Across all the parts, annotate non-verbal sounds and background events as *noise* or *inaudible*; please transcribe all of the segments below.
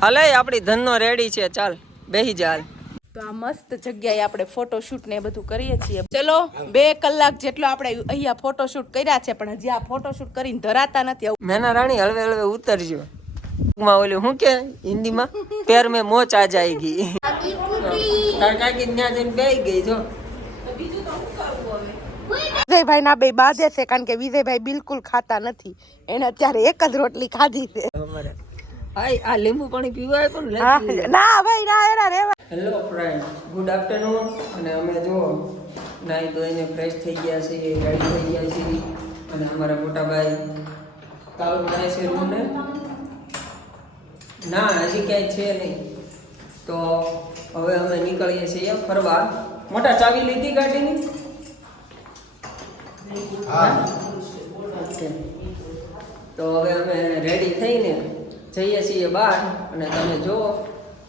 હાલે આપણી ધનનો રેડી છે. ચાલ બેહી ચાલ તો આ મસ્ત જગ્યાએ આપણે ફોટોશૂટ ને બધું કરીએ છીએ. ચલો બે કલાક જેટલો આપણે અહીંયા ફોટોશૂટ કર્યા છે પણ હજી આ ફોટોશૂટ કરીને ધરાતા નથી. આવું મેના રાણી હળવે હળવે ઉતરજો. માં ઓલી શું કે? હિન્દીમાં? પેર મેં મોચ આ જાય ગઈ. કાકી ત્યાં જઈને બેહી ગઈ જો. વિજયભાઈ ના બે બાજે છે કારણ કે વિજયભાઈ બિલકુલ ખાતા નથી. એને અત્યારે એક જ રોટલી ખાધી છે. આ લીંબુ પાણી પીવાય પણ ના ભાઈ ના એના રેવા હેલો ફ્રેન્ડ ગુડ આફ્ટરનૂન અને અમે જો નાહી ધોઈને ફ્રેશ થઈ ગયા છીએ રેડી થઈ ગયા છીએ. અને અમારા મોટા ભાઈ કાવ બનાવે છે રૂમને ના? હજી ક્યાંય છે નહીં. તો હવે અમે નીકળીએ છીએ ફરવા. મોટા ચાવી લીધી ગાડીની? ઓકે. તો હવે અમે રેડી થઈને જઈએ છીએ બહાર અને તમે જુઓ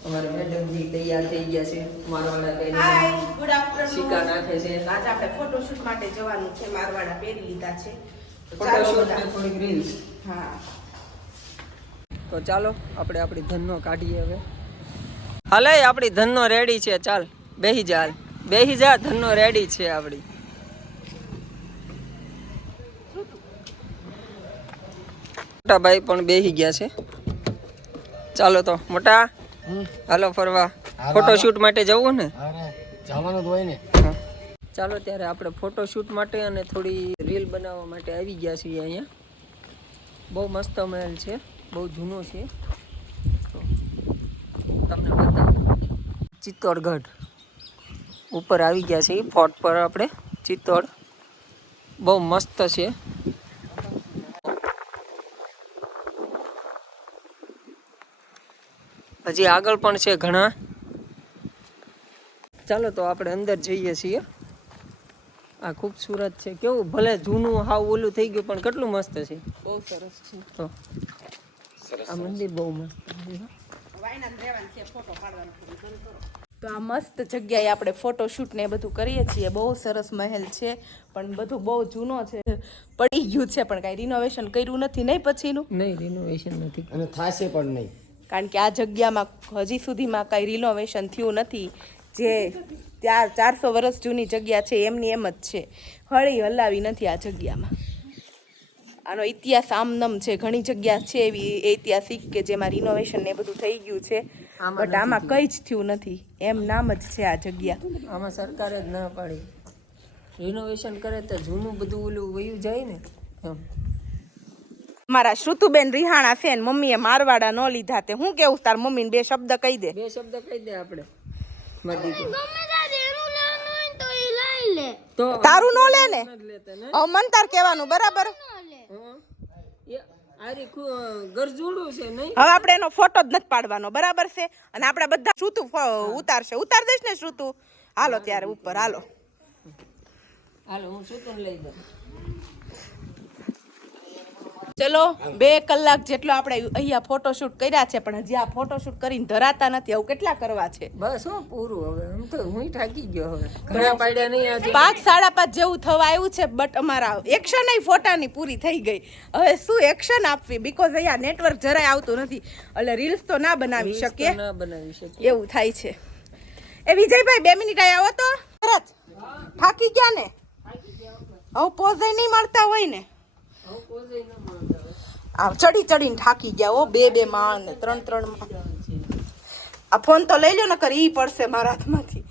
અમારે મેડમજી તૈયાર થઈ ગયા છે. મારવાડા પહેરી ગુડ આફ્ટરનૂન સિક્કા નાખે છે. આજ આપણે ફોટોશૂટ માટે જવાનું છે. મારવાડા પહેરી લીધા છે. ફોટોશૂટ ને થોડીક રીલ્સ હા. તો ચાલો આપણે આપણી ધનનો કાઢીએ હવે. હાલે આપણી ધનનો રેડી છે. ચાલ બેહી જા હાલ. બેહી જા ધનનો રેડી છે આપણી. મોટા ભાઈ પણ બેહી ગયા છે. ચાલો તો મોટા. હાલો ફરવા. ફોટોશૂટ માટે જવું ને? જવાનું હોય ને. ચાલો ત્યારે આપણે ફોટોશૂટ માટે અને થોડી રીલ બનાવવા માટે આવી ગયા છીએ અહીંયા. બહુ મસ્ત મહેલ છે બહુ જૂનો છે. તમને બતાવું. ચિત્તોડગઢ. ઉપર આવી ગયા છે ફોર્ટ પર આપણે ચિત્તોડ. બહુ મસ્ત છે. હજી આગળ પણ છે ઘણા. ચાલો તો આપણે અંદર જઈએ છીએ. આ ખૂબસૂરત છે. કેવું? ભલે જૂનું હાવ ઓલું થઈ ગયું પણ કેટલું મસ્ત છે. બહુ સરસ છે. તો આ મંદિર બહુ મસ્ત તો આ મસ્ત જગ્યાએ આપણે ફોટોશૂટ ને એ બધું કરીએ છીએ. બહુ સરસ મહેલ છે પણ બધું બહુ જૂનો છે. પડી ગયું છે પણ કાંઈ રિનોવેશન કર્યું નથી નહીં પછીનું? નહીં રિનોવેશન નથી. અને થાશે પણ નહીં. કારણ કે આ જગ્યામાં હજી સુધીમાં કાંઈ રિનોવેશન થયું નથી જે ચાર ચારસો વર્ષ જૂની જગ્યા છે એમની એમ જ છે. હળી હલાવી નથી આ જગ્યામાં. આનો ઇતિહાસ આમનમ છે ઘણી જગ્યા છે એવી ઐતિહાસિક કે જેમાં રિનોવેશન ને એ બધું થઈ ગયું છે. બટ આમાં કંઈ જ થયું નથી. એમ નામ જ છે આ જગ્યા. આમાં સરકારે જ ના પાડી. રિનોવેશન કરે તો જૂનું બધું ઓલું વયું જાય ને એમ. મારા શ્રુતુબેન રિહાણા છે મમ્મીએ મારવાડા ન લીધા તે. હું કેવું તાર મમ્મીને બે શબ્દ કહી દે? બે શબ્દ કહી દે આપણે. મારી દીકરી. ગમે ત્યારે એનું લેવાનું હોય ને તો એ લઈ લે. તો તારું ન લે ને? મન તાર કહેવાનું બરાબર? હવે આપણે એનો ફોટો જ નથી પાડવાનો બરાબર છે? અને આપણે બધા શ્રુતુ ઉતારશે. ઉતાર દઈશ ને શ્રુતુ? હાલો ત્યારે ઉપર હાલો. હાલો હું શું લઈ દઉં ચલો બે કલાક જેટલો આપણે અહીંયા ફોટોશૂટ કર્યા છે પણ હજી આ ફોટોશૂટ કરીને ધરાતા નથી આવું કેટલા કરવા છે? બસ હો પૂરું હવે. હું તો હું થાકી ગયો હવે. ઘણા પાડ્યા નહીં આજે. પાંચ સાડા પાંચ જેવું થવા આવ્યું છે બટ અમારા એક્શન ફોટાની પૂરી થઈ ગઈ. હવે શું એક્શન આપવી? બીકોઝ અહીંયા નેટવર્ક જરાય આવતું નથી. એટલે રીલ્સ તો ના બનાવી શકીએ. ના બનાવી શકીએ. એવું થાય છે. એ વિજયભાઈ બે મિનિટ આયા આવો તો. તરત થાકી ગયા ને? હવે પોઝ નહીં મળતા હોય ને? આ ચડી ચડીને થાકી ગયા હો બે બે માળ ને ત્રણ ત્રણ માળ આ ફોન તો લઈ લ્યો નકર ઈ પડશે મારા હાથમાંથી.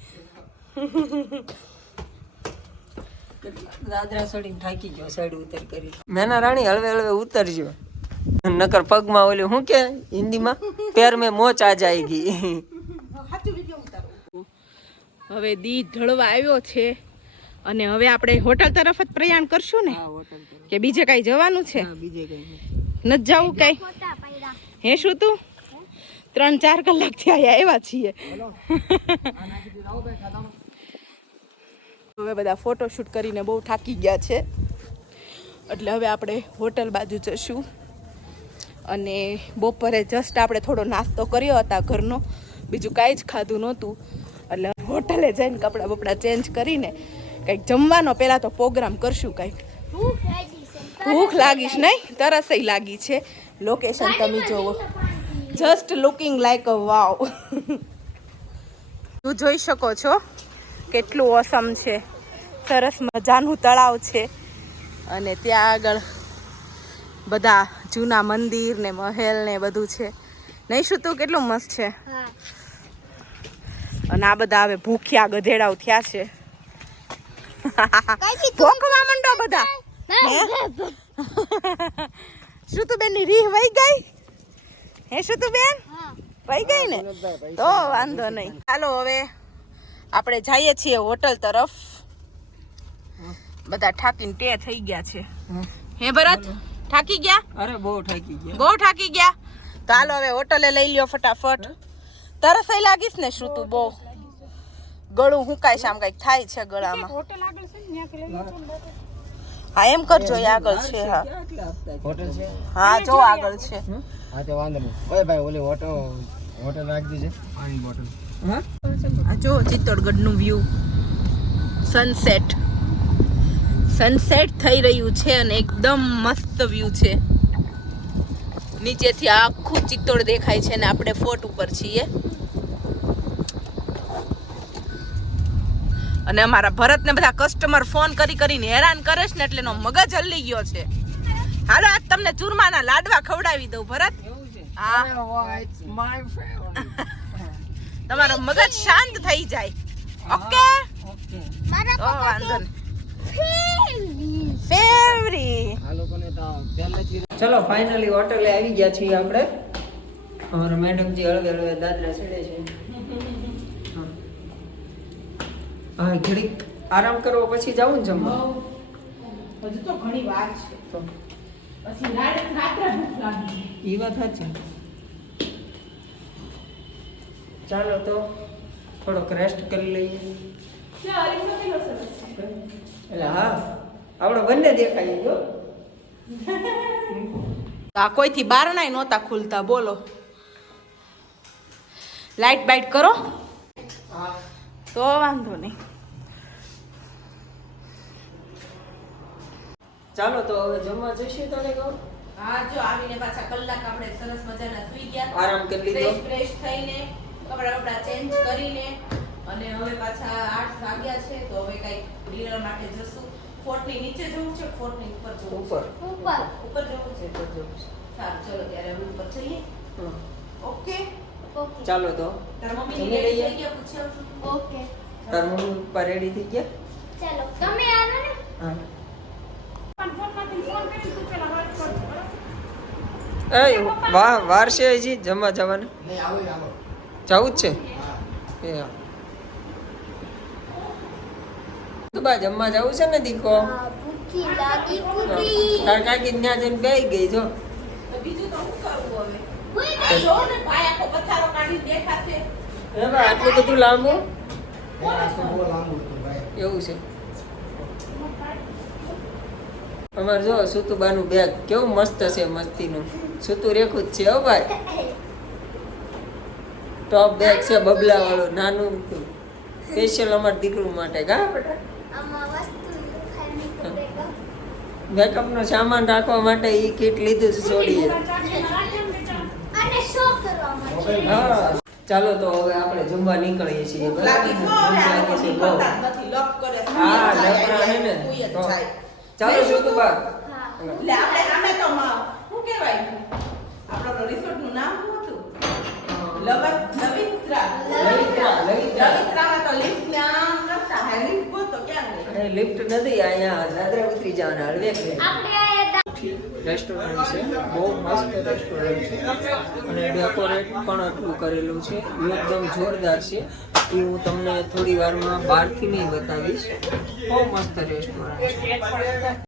દાદરા ચડીને થાકી ગયો સાઈડ ઉતર કરી. મેના રાણી હળવે હળવે ઉતરજો. નકર પગમાં ઓલી શું કે હિન્દીમાં? પેર મેં મોચ આ જાયગી હવે દી ઢળવા આવ્યો છે અને હવે આપણે હોટલ તરફ જ પ્રયાણ કરશું ને? હા હોટલ પર કે બીજે કાંઈ જવાનું છે? બીજે કઈ નથી જવું કઈ? હે શું તું? ત્રણ ચાર કલાકથી અહીંયા આવ્યા છીએ. હવે બધા ફોટોશૂટ કરીને બહુ થાકી ગયા છે. એટલે હવે આપણે હોટલ બાજુ જશું. અને બપોરે જસ્ટ આપણે થોડો નાસ્તો કર્યો હતા ઘરનો. બીજું કાંઈ જ ખાધું નહોતું. એટલે હોટલે જઈને કપડાં બપડા ચેન્જ કરીને કંઈક જમવાનો પહેલાં તો પ્રોગ્રામ કરશું કંઈક. ભૂખ લાગીશ નહીં તરસ લાગી છે. લોકેશન તમે જોવો. Just looking like a wow તું જોઈ શકો છો કેટલું ઓસમ છે. સરસ મજાનું તળાવ છે. અને ત્યાં આગળ બધા જૂના મંદિર ને મહેલ ને બધું છે. નહીં શું તું કેટલું મસ્ત છે? અને આ બધા હવે ભૂખ્યા ગધેડાઓ થયા છે. ભોંકવા માંડો બધા. *laughs* શું તું બેનની રીહ વહી ગઈ? હે શું તું બેન હા. વહી ગઈ ને? તો વાંધો નહીં. ચાલો હવે આપણે જઈએ છીએ હોટલ તરફ. બધા ઠાકીને ટે થઈ ગયા છે. હે. ભરત થાકી ગયા? અરે બહુ થાકી ગયા. બહુ થાકી ગયા? તો હાલો હવે હોટલે લઈ લ્યો ફટાફટ. તરસ લાગીશ ને શ્રુતુ? બહુ. ગળું હુકાય છે આમ કંઈક થાય છે ગળામાં. હા એમ કરજો એ આગળ છે હા. હોટેલ છે? હા જો આગળ છે. હા તો વાંધો નહીં. ઓય ભાઈ ઓલી ઓટો હોટેલ રાખી દીજે પાણી બોટલ હા? જો ચિત્તોડગઢ ચિત્તોડગઢનું વ્યૂ સનસેટ સનસેટ થઈ રહ્યું છે અને એકદમ મસ્ત વ્યૂ છે. નીચેથી આખું ચિત્તોડ દેખાય છે અને આપણે ફોર્ટ ઉપર છીએ. અને અમારા ભરતને બધા કસ્ટમર ફોન કરી કરીને હેરાન કરે છે ને એટલે એનો મગજ હલી ગયો છે. હાલો આજ તમને ચૂરમાના લાડવા ખવડાવી દઉં ભરત. *laughs* તમારો મગજ શાંત થઈ જાય. ઓકે? ઓકે. વાંધો નહીં. ફેવરી ફેવરી આ લોકોને તો પહેલેથી ચલો ફાઇનલી હોટલે આવી ગયા છીએ આપણે. અમારા મેડમજી હળવે હળવે દાદરા ચડે છે હા. હા ઘડીક આરામ કરવો પછી જાવું ને જમવા. હજુ તો ઘણી વાર છે. તો. પછી રાત- રાત્રે ભૂખ લાગી. એ વાત સાચી. ચાલો તો થોડોક રેસ્ટ કરી લઈએ. એટલે હા આપણે બંને દેખાય જો આ કોઈથી બારણાય નહોતા ખુલતા બોલો. લાઈટ બાઈટ કરો. તો વાંધો નહીં. ચાલો તો હવે જમવા જઈશું તને કહું હા જો આવીને પાછા કલાક આપણે સરસ મજાના સુઈ ગયા. આરામ કરી લીધો. ફ્રેશ ફ્રેશ થઈને કપડા કપડા ચેન્જ કરીને અને હવે પાછા આઠ વાગ્યા છે તો હવે કઈ ડિનર માટે જશું. ફોર્ટની નીચે જવું છે ફોર્ટની ઉપર જવું છે? ઉપર. ઉપર. ઉપર જવું છે? ઉપર જવું છે. સારું ચલો ત્યારે હવે ઉપર જઈએ. ઓકે? ઓકે. ચાલો તો. તાર મમ્મી રેડી થઈ ગયા પૂછ્યું? ઓકે. તાર મમ્મી પપ્પા રેડી થઈ ગયા? ચાલો તમે આવો ને. હા. એ વાહ વાર છે હજી? જમવા જવાનું? નહીં આવો ઈ આવો. જવું જ છે? એ હા. તો બા જમવા જવું છે ને દીકો? તાર કાકી ત્યાં જઈને બેહી ગઈ જો. તો બીજું તો શું કરવું હવે? હુઈ આ જો ને ભાઈ આખો પથારો કાઢી દેખાશે. એ બા આટલું બધું લાંબુ? એવું છે. અમારે જો સુતુબાનું બેગ કેવું મસ્ત છે મસ્તીનું. સુતુ રેખું જ છે હો ભાઈ. ટોપ બેગ છે બબલા વાળું નાનું સ્પેશિયલ અમારા દીકરું માટે કા? મેકઅપ આમાં મેકઅપનો સામાન રાખવા માટે એ કીટ લીધું છે શો માટે હા. ચાલો તો હવે આપણે જમવા નીકળીએ છીએ. બરાબર? લાગી ને? જો હવે આ ભૂખ લોકો લાગી લિફ્ટ નથી અહીંયા દાદરા ઉતરી જવાના હળવે આપણે રેસ્ટોરન્ટ છે બહુ મસ્ત રેસ્ટોરન્ટ છે. અને ડેકોરેટ પણ આટલું કરેલું છે. એકદમ જોરદાર છે. એ હું તમને થોડી વારમાં બહારથી નહીં બતાવીશ. બહુ મસ્ત રેસ્ટોરન્ટ છે.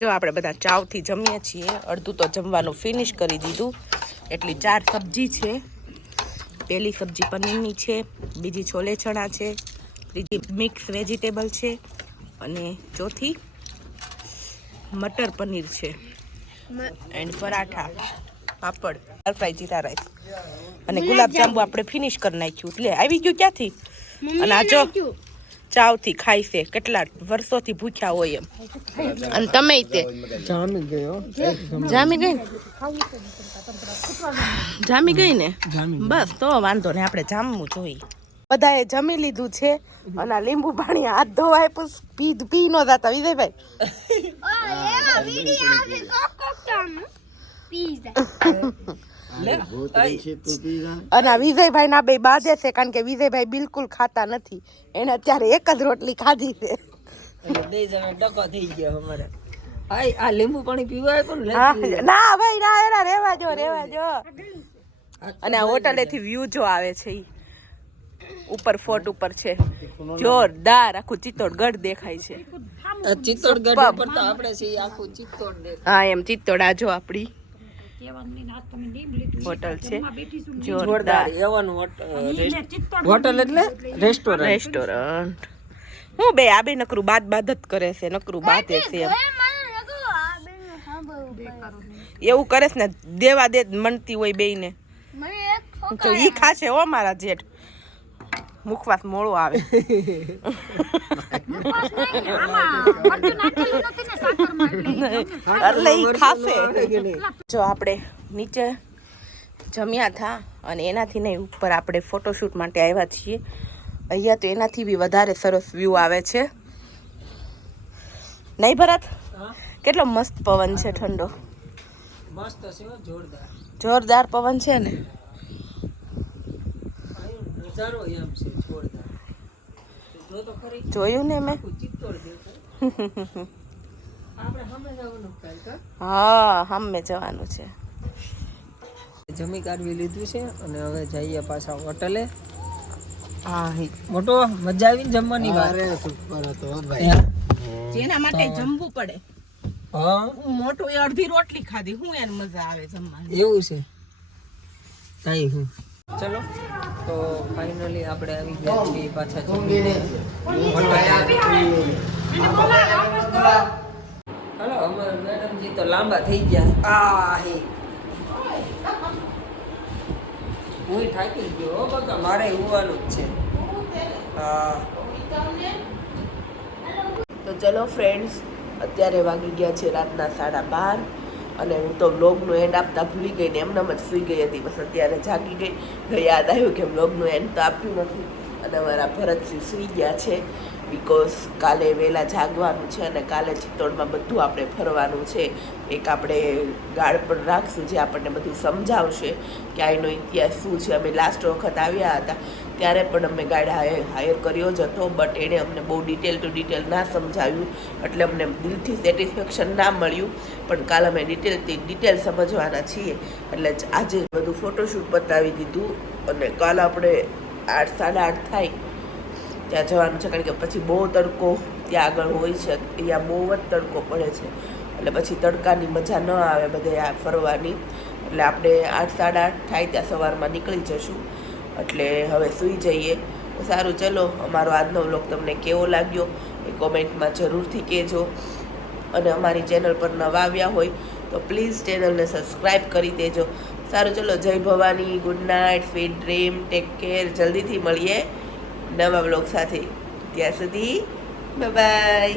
જો આપણે બધા ચાવથી જમીએ છીએ અડધું તો જમવાનું ફિનિશ કરી દીધું. એટલી ચાર સબ્જી છે. પહેલી સબ્જી પનીરની છે બીજી છોલે ચણા છે ત્રીજી મિક્સ વેજીટેબલ છે અને ચોથી મટર પનીર છે. And paratha papad dal fry jeera rice અને ગુલાબ જાંબુ. આપણે ફિનિશ કરી નાખ્યું. એટલે આવી ગયું ક્યાંથી? અને આ જો ચાવથી ખાય છે. કેટલા વર્ષોથી ભૂખ્યા હોય એમ. અને તમે તે? જામી ગયો. જામી ગઈ જામી ગઈ ને? બસ તો વાંધો ને આપણે જામવું જોઈએ. બધાએ જમી લીધું છે અને આ લીંબુ પાણી હાથ ધોવાય પછી પી પી નો જાતા વિજયભાઈ. *laughs* અને વિજયભાઈ ના બે બાધે છે કારણ કે વિજયભાઈ બિલકુલ ખાતા નથી. એને અત્યારે એક જ રોટલી ખાધી છે. ડકો થઈ ગયા અમારે. આ લીંબુ પાણી પીવાય પણ ના ભાઈ ના એના રેવા જો રેવા જો અને આ હોટલેથી વ્યૂ જો આવે છે ઈ. ઉપર ફોર્ટ ઉપર છે. જોરદાર આખું ચિત્તોડગઢ દેખાય છે. ચિત્તોડગઢ ઉપર તો આપણે છે આખું ચિત્તોડ હા એમ ચિત્તોડ આ જો આપણી હોટલ છે. જોરદાર. જોરદાર. હોટલ. એટલે રેસ્ટોરન્ટ. રેસ્ટોરન્ટ. હું બે આ બે નકરું બાદ બાદ જ કરે છે નકરું બાદ છે એવું કરે છે ને દેવા દે મનતી હોય બેયને. ને તો ઈ ખાશે હો મારા જેઠ. મુખવાસ મોળો આવે. એટલે ખાશે. જો આપણે નીચે જમ્યા હતા અને એનાથી નહીં ઉપર આપણે ફોટોશૂટ માટે આવ્યા છીએ. અહીંયા તો એનાથી બી વધારે સરસ વ્યૂ આવે છે. નહીં ભરત? કેટલો મસ્ત પવન છે ઠંડો. મસ્ત જોરદાર. જોરદાર પવન છે ને. નજારો એમ છે જોરદાર. જો તો ખરી. જોયું ને મેં? ચિત્તોડ કા? હા હમે જવાનું છે. જમી કાઢવી લીધું છે અને હવે જઈએ પાછા હોટલે. હા મોટો મજા આવી જમવાની વાત. અરે સુપર હતો ભાઈ. જેના માટે જમવું પડે. હા. હું મોટું એ અડધી રોટલી ખાધી હું એને મજા આવે જમવાની. એવું છે. કઈ હું. ચલો, તો ફાઇનલી આપણે આવી ગયા છીએ પાછા હલો, અમારા મેડમજી તો લાંબા થઈ ગયા. આ હે. હું થાકી ગયો હો, બકા, મારે હોવાનું જ છે. હા. તો ચલો ફ્રેન્ડ્સ અત્યારે વાગી ગયા છે રાતના સાડા બાર. અને હું તો વ્લોગનું એન્ડ આપતા ભૂલી ગઈ ને એમનામ જ સૂઈ ગઈ હતી. બસ અત્યારે જાગી ગઈ. તો યાદ આવ્યું કે વ્લોગનું એન્ડ તો આપ્યું નથી. અને મારા ભરતસિંહ સૂઈ ગયા છે. બિકોઝ કાલે વહેલા જાગવાનું છે અને કાલે ચિત્તોડમાં બધું આપણે ફરવાનું છે, એક આપણે ગાર્ડ પણ રાખશું જે આપણને બધું સમજાવશે કે આનો ઇતિહાસ શું છે. અમે લાસ્ટ વખત આવ્યા હતા, ત્યારે પણ અમે ગાઈડ હાયર કર્યો જ હતો બટ એણે અમને બહુ ડિટેલ ટુ ડિટેલ ના સમજાવ્યું, એટલે અમને દિલથી સેટિસ્ફેક્શન ના મળ્યું, પણ કાલ અમે ડિટેલથી ડિટેલ સમજવાના છીએ. એટલે આજે બધું ફોટોશૂટ બતાવી દીધું અને કાલ આપણે આઠ, સાડા આઠ થાય ત્યાં જવાનું છે, કારણ કે પછી બહુ તડકો ત્યાં આગળ હોય છે, અહીંયા બહુ જ તડકો પડે છે. એટલે પછી તડકાની મજા ન આવે બધે આ ફરવાની. એટલે આપણે આઠ, સાડા આઠ થાય ત્યાં સવારમાં નીકળી જશું. એટલે હવે સૂઈ જઈએ. સારું, ચલો, અમારો આજનો વ્લોગ તમને કેવો લાગ્યો એ કોમેન્ટમાં જરૂરથી કહેજો. અને અમારી ચેનલ પર નવા આવ્યા હોય તો પ્લીઝ ચેનલને સબસ્ક્રાઈબ કરી દેજો. સારું, ચલો, જય Bhavani, good night sweet dream, take care, જલ્દીથી મળીએ. નવા બ્લોગ સાથે. ત્યાં સુધી બાય